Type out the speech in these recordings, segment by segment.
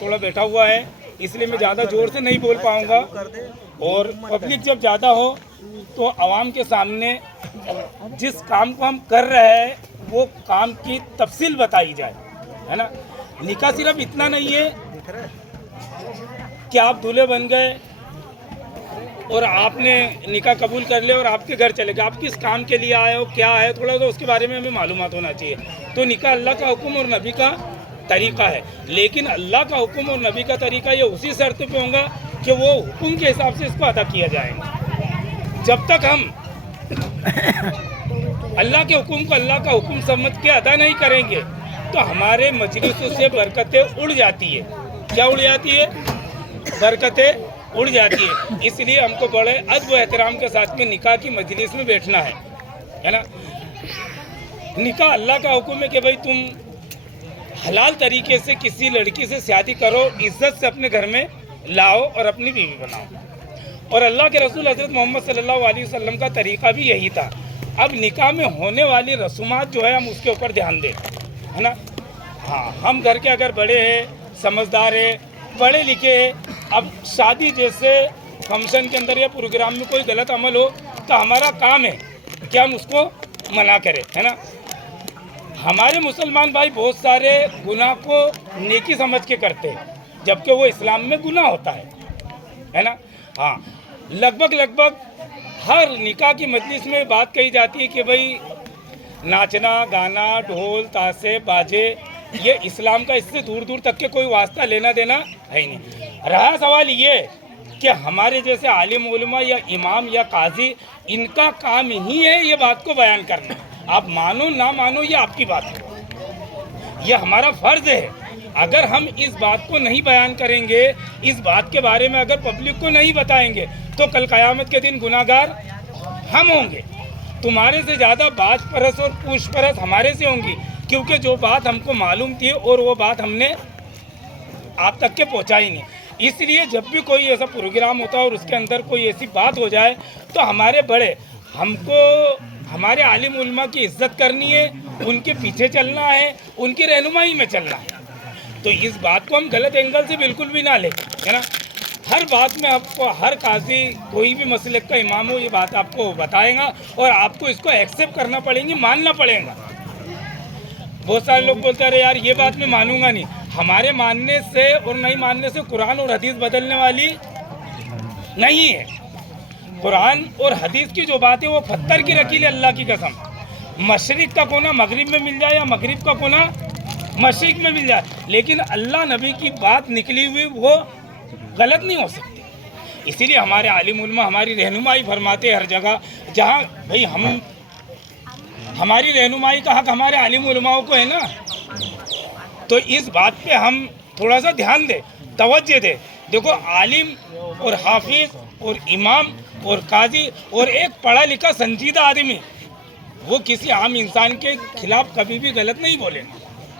थोड़ा बैठा हुआ है, इसलिए मैं ज़्यादा ज़ोर से नहीं बोल पाऊँगा। और पब्लिक जब ज़्यादा हो तो आवाम के सामने जिस काम को हम कर रहे हैं वो काम की तफसील बताई जाए, है ना। निकाह सिर्फ इतना नहीं है कि आप दूल्हे बन गए और आपने निकाह कबूल कर लिया और आपके घर चले गए। आप किस काम के लिए आए हो, क्या है, थोड़ा सा उसके बारे में हमें मालूमात होना चाहिए। तो निकाह अल्लाह का हुक्म और नबी का तरीका है, लेकिन अल्लाह का हुक्म और नबी का तरीका ये उसी शर्त पे होगा कि वो हुक्म के हिसाब से इसको अदा किया जाएगा। जब तक हम अल्लाह के हुक्म को अल्लाह का हुक्म समझ के अदा नहीं करेंगे तो हमारे मजलिसों से बरकतें उड़ जाती है। क्या उड़ जाती है? बरकतें उड़ जाती है। इसलिए हमको बड़े अदब व एहतराम के साथ में निकाह की मजलिस में बैठना है ना। निकाह अल्लाह का हुक्म है कि भाई तुम हलाल तरीके से किसी लड़की से शादी करो, इज्जत से अपने घर में लाओ और अपनी बीवी बनाओ। और अल्लाह के रसूल हज़रत मोहम्मद सल्लल्लाहु अलैहि वसल्लम का तरीका भी यही था। अब निकाह में होने वाली रसूमात जो है हम उसके ऊपर ध्यान दें, है ना। हाँ, हम घर के अगर बड़े हैं, समझदार है, पढ़े लिखे हैं, अब शादी जैसे फंक्शन के अंदर या प्रोग्राम में कोई गलत अमल हो तो हमारा काम है कि हम उसको मना करें, है ना। हमारे मुसलमान भाई बहुत सारे गुनाह को नेकी समझ के करते हैं जबकि वो इस्लाम में गुनाह होता है ना। हाँ, लगभग हर निकाह की मजलिस में बात कही जाती है कि भाई नाचना गाना ढोल ताशे बाजे ये इस्लाम का इससे दूर दूर तक के कोई वास्ता लेना देना है ही नहीं। रहा सवाल ये कि हमारे जैसे आलिम उलमा या इमाम या काजी इनका काम ही है ये बात को बयान करना। आप मानो ना मानो ये आपकी बात है, ये हमारा फ़र्ज़ है। अगर हम इस बात को नहीं बयान करेंगे, इस बात के बारे में अगर पब्लिक को नहीं बताएंगे तो कल क़यामत के दिन गुनाहगार हम होंगे। तुम्हारे से ज़्यादा बाज परस और पूछ परस हमारे से होंगी, क्योंकि जो बात हमको मालूम थी और वो बात हमने आप तक के पहुँचाई नहीं। इसलिए जब भी कोई ऐसा प्रोग्राम होता है और उसके अंदर कोई ऐसी बात हो जाए तो हमारे बड़े हमको हमारे आलिम उलमा की इज्जत करनी है, उनके पीछे चलना है, उनकी रहनुमाई में चलना है। तो इस बात को हम गलत एंगल से बिल्कुल भी ना लें, है ना। हर बात में आपको हर काजी कोई भी मसलक का इमाम हो ये बात आपको बताएगा और आपको इसको एक्सेप्ट करना पड़ेगी, मानना पड़ेगा। बहुत सारे लोग बोलते हैं अरे यार ये बात मैं मानूंगा नहीं। हमारे मानने से और नहीं मानने से कुरान और हदीस बदलने वाली नहीं है। कुरान और हदीस की जो बात है वो पत्थर की रकील है, अल्लाह की कसम। मशरिक का कोना मगरिब में मिल जाए या मगरिब का कोना मशरिक में मिल जाए, लेकिन अल्लाह नबी की बात निकली हुई वो गलत नहीं हो सकती। इसीलिए हमारे आलिम उलमा हमारी रहनुमाई फरमाते हर जगह। जहाँ भाई हम हमारी रहनुमाई का हक हमारे आलिम उलमाओं को है ना, तो इस बात पे हम थोड़ा सा ध्यान दें, तवज्जो दें। देखो, आलिम और हाफिज और इमाम और काजी और एक पढ़ा लिखा संजीदा आदमी वो किसी आम इंसान के खिलाफ कभी भी गलत नहीं बोले,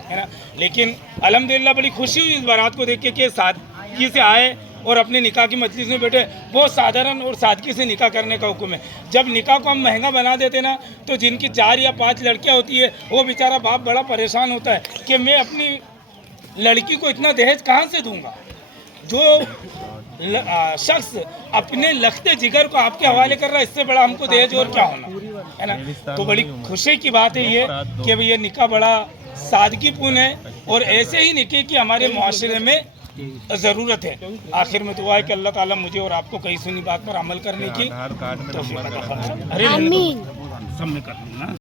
है ना। लेकिन अल्हम्दुलिल्लाह बड़ी खुशी हुई इस बारात को देख के कि सादगी से आए और अपने निकाह की मजलिस में बैठे। बहुत साधारण और सादगी से निकाह करने का हुक्म है। जब निकाह को हम महंगा बना देते ना तो जिनकी 4 या 5 लड़कियां होती है वो बेचारा बाप बड़ा परेशान होता है कि मैं अपनी लड़की को इतना दहेज कहाँ से दूंगा। जो शख्स अपने लखते जिगर को आपके हवाले कर रहा है, इससे बड़ा हमको दहेज और क्या होना, है ना। तो बड़ी खुशी की बात है ये कि ये निकाह बड़ा सादगीपूर्ण है और ऐसे ही निकाह की हमारे मुआशरे में ज़रूरत है। आखिर में दुआ है कि अल्लाह ताला मुझे और आपको कहीं सुनी बात पर अमल करने की तौफीक अता फरमाए। आमीन। सब में कर लूँ ना।